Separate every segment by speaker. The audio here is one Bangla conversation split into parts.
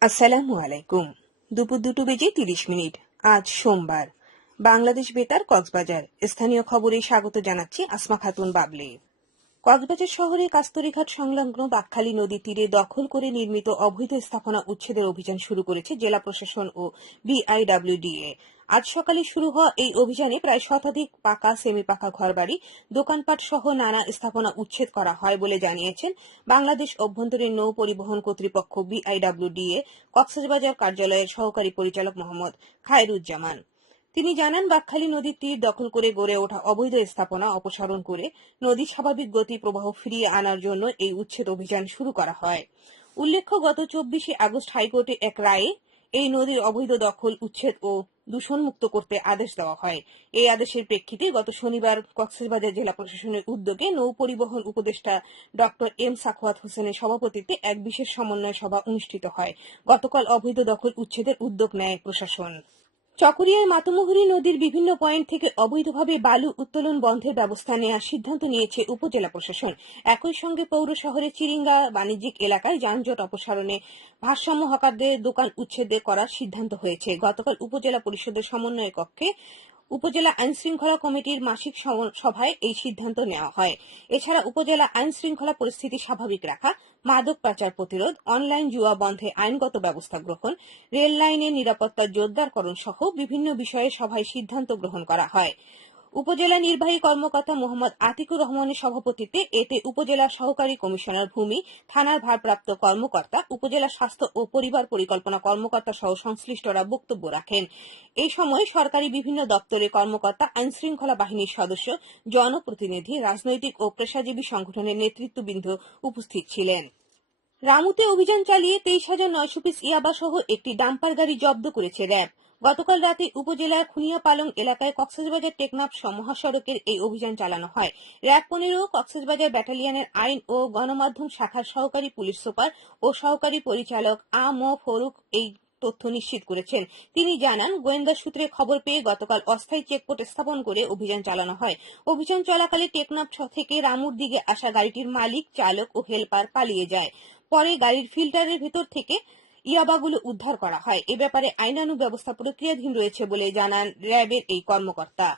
Speaker 1: আসসালামু আলাইকুম। দুপুর দুটো বেজে তিরিশ মিনিট। আজ সোমবার। বাংলাদেশ বেতার কক্সবাজার। স্থানীয় খবরে স্বাগত জানাচ্ছি আসমা খাতুন বাবলি। কক্সবাজার শহরে কাস্তরীঘাট সংলগ্ন বাকখালী নদী তীরে দখল করে নির্মিত অবৈধ স্থাপনা উচ্ছেদের অভিযান শুরু করেছে জেলা প্রশাসন ও বিআইডব্লিউডিএ। আজ সকালে শুরু হওয়া এই অভিযানে প্রায় শতাধিক পাকা সেমি পাকা ঘরবাড়ি, দোকানপাট সহ নানা স্থাপনা উচ্ছেদ করা হয় বলে জানিয়েছেন বাংলাদেশ অভ্যন্তরীণ নৌ পরিবহন কর্তৃপক্ষ বিআইডব্লিউডিএ, কক্সবাজার কার্যালয়ের সহকারী পরিচালক মোহাম্মদ খায়রুজ্জামান। তিনি জানান, বাকখালী নদীর তীর দখল করে গড়ে ওঠা অবৈধ স্থাপনা অপসারণ করে নদীর স্বাভাবিক গতি প্রবাহ ফিরিয়ে আনার জন্য এই উচ্ছেদ অভিযান শুরু করা হয়। উল্লেখ্য, গত চব্বিশে আগস্ট হাইকোর্টে এক রায়ে এই নদীর অবৈধ দখল, উচ্ছেদ ও দূষণমুক্ত করতে আদেশ দেওয়া হয়। এই আদেশের প্রেক্ষিতে গত শনিবার কক্সবাজার জেলা প্রশাসনের উদ্যোগে নৌ পরিবহন উপদেষ্টা ডক্টর এম সাখওয়াত হোসেনের সভাপতিত্বে এক বিশেষ সমন্বয় সভা অনুষ্ঠিত হয়। গতকাল অবৈধ দখল, উচ্ছেদের উদ্যোগ নেয় প্রশাসন। চকরিয়ায় মাতমুহুরী নদীর বিভিন্ন পয়েন্ট থেকে অবৈধভাবে বালু উত্তোলন বন্ধের ব্যবস্থা নেওয়ার সিদ্ধান্ত নিয়েছে উপজেলা প্রশাসন। একই সঙ্গে পৌর শহরের চিরিঙ্গা বাণিজ্যিক এলাকায় যানজট অপসারণে ভারসাম্য হকারদের দোকান উচ্ছেদ করার সিদ্ধান্ত হয়েছে। গতকাল উপজেলা পরিষদের সমন্বয় কক্ষে উপজেলা আইন শৃঙ্খলা কমিটির মাসিক সভায় এই সিদ্ধান্ত নেওয়া হয়। এছাড়া উপজেলা আইন শৃঙ্খলা পরিস্থিতি স্বাভাবিক রাখা, মাদক পাচার প্রতিরোধ, অনলাইন জুয়া বন্ধে আইনগত ব্যবস্থা গ্রহণ রেল লাইনে নিরাপত্তা জোরদারকরণ সহ বিভিন্ন বিষয়ে সভায় সিদ্ধান্ত গ্রহণ করা হয়। উপজেলা নির্বাহী কর্মকর্তা মোহাম্মদ আতিকুর রহমানের সভাপতিত্বে এতে উপজেলা সহকারী কমিশনার ভূমি, থানার ভারপ্রাপ্ত কর্মকর্তা, উপজেলা স্বাস্থ্য ও পরিবার পরিকল্পনা কর্মকর্তা সহ সংশ্লিষ্টরা বক্তব্য রাখেন। এই সময় সরকারি বিভিন্ন দপ্তরের কর্মকর্তা আইন শৃঙ্খলা বাহিনীর সদস্য, জনপ্রতিনিধি, রাজনৈতিক ও পেশাজীবী সংগঠনের নেতৃত্ববৃন্দ উপস্থিত ছিলেন। রামুতে অভিযান চালিয়ে তেইশ হাজার নয়শো পিস ইয়াবা সহ একটি ডাম্পার গাড়ি জব্দ করেছে র্যাব। গতকাল রাতে উপজেলার খুনিয়াপালং এলাকায় কক্সবাজার টেকনাফ মহাসড়কের এই অভিযান চালানো হয়। র্যাব পনেরো কক্সবাজার ব্যাটালিয়নের আইন ও গণমাধ্যম শাখার সহকারী পুলিশ সুপার ও সহকারী পরিচালক আ ম ফরুক এই তথ্য নিশ্চিত করেছেন। তিনি জানান, গোয়েন্দা সূত্রে খবর পেয়ে গতকাল অস্থায়ী চেকপোস্ট স্থাপন করে অভিযান চালানো হয়। অভিযান চলাকালে টেকনাফ থেকে রামুর দিকে আসা গাড়িটির মালিক, চালক ও হেলপার পালিয়ে যায়। পরে গাড়ির ফিল্টারের ভেতর থেকে ইয়াবাগুলো উদ্ধার করা হয়। এ ব্যাপারে আইনানু ব্যবস্থা প্রক্রিয়াধীন রয়েছে বলে জানান র্যাবের এই কর্মকর্তা।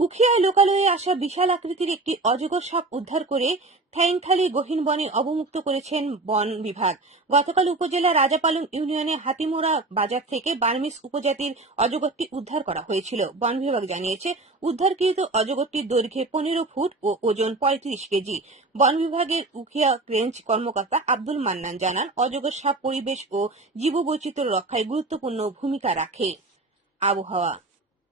Speaker 1: উখিয়ায় লোকালয়ে আসা বিশাল আকৃতির একটি অজগর সাপ উদ্ধার করে থ্যাংথালি গহীন বনে অবমুক্ত করেছেন বন বিভাগ। গতকাল উপজেলা রাজাপালং ইউনিয়নে হাতিমোড়া বাজার থেকে বার্মিস উপজাতির অজগরটি উদ্ধার করা হয়েছিল। বন বিভাগ জানিয়েছে, উদ্ধারকৃত অজগরটির দৈর্ঘ্যে পনেরো ফুট ও ওজন পঁয়ত্রিশ কেজি। বন বিভাগের উখিয়া রেঞ্জ কর্মকর্তা আব্দুল মান্নান জানান, অজগর সাপ পরিবেশ ও জীববৈচিত্র্য রক্ষায় গুরুত্বপূর্ণ ভূমিকা রাখে। আবহাওয়া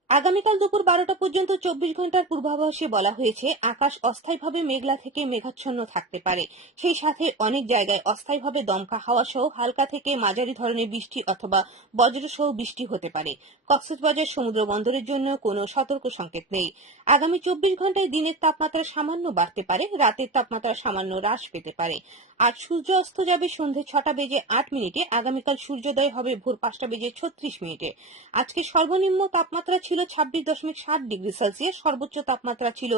Speaker 1: আগামীকাল দুপুর বারোটা পর্যন্ত চব্বিশ ঘণ্টার পূর্বাভাসে বলা হয়েছে, আকাশ অস্থায়ীভাবে মেঘলা থেকে মেঘাচ্ছন্ন থাকতে পারে। সেই সাথে অনেক জায়গায় অস্থায়ীভাবে দমকা হাওয়া সহ হালকা থেকে মাঝারি ধরনের বৃষ্টি অথবা বজ্রসহ বৃষ্টি হতে পারে। কক্সবাজার সমুদ্র বন্দরের জন্য কোনো সতর্ক সংকেত নেই। আগামী চব্বিশ ঘন্টায় দিনের তাপমাত্রা সামান্য বাড়তে পারে, রাতের তাপমাত্রা সামান্য হ্রাস পেতে পারে। আর সূর্য অস্ত যাবে সন্ধে ছটা বেজে আট মিনিটে, আগামীকাল সূর্যোদয় হবে ভোর পাঁচটা বেজে ছত্রিশ মিনিটে। আজকে সর্বনিম্ন তাপমাত্রা ছিল ছাব্বিশ দশমিক সাত ডিগ্রি সেলসিয়াস, সর্বোচ্চ তাপমাত্রা ছিল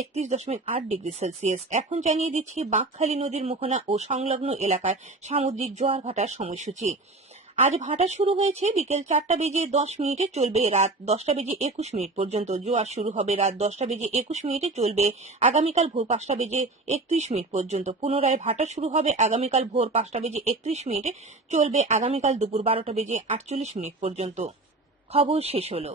Speaker 1: একত্রিশ দশমিক আট ডিগ্রি সেলসিয়াস। এখন জানিয়ে দিচ্ছি, বাঁকখালী নদীর মোহনা ও সংলগ্ন এলাকায় সামুদ্রিক জোয়ার ভাটার সময়সূচি। আজ ভাটা শুরু হয়েছে বিকেল চারটা বেজে দশ মিনিটে চলবে রাত দশটা বেজে একুশ মিনিট পর্যন্ত। জোয়ার শুরু হবে রাত দশটা বেজে একুশ মিনিটে চলবে আগামীকাল ভোর পাঁচটা বেজে একত্রিশ মিনিট পর্যন্ত। পুনরায় ভাটা শুরু হবে আগামীকাল ভোর পাঁচটা বেজে একত্রিশ মিনিটে, চলবে আগামীকাল দুপুর বারোটা বেজে আটচল্লিশ মিনিট পর্যন্ত। খবর শেষ হলো।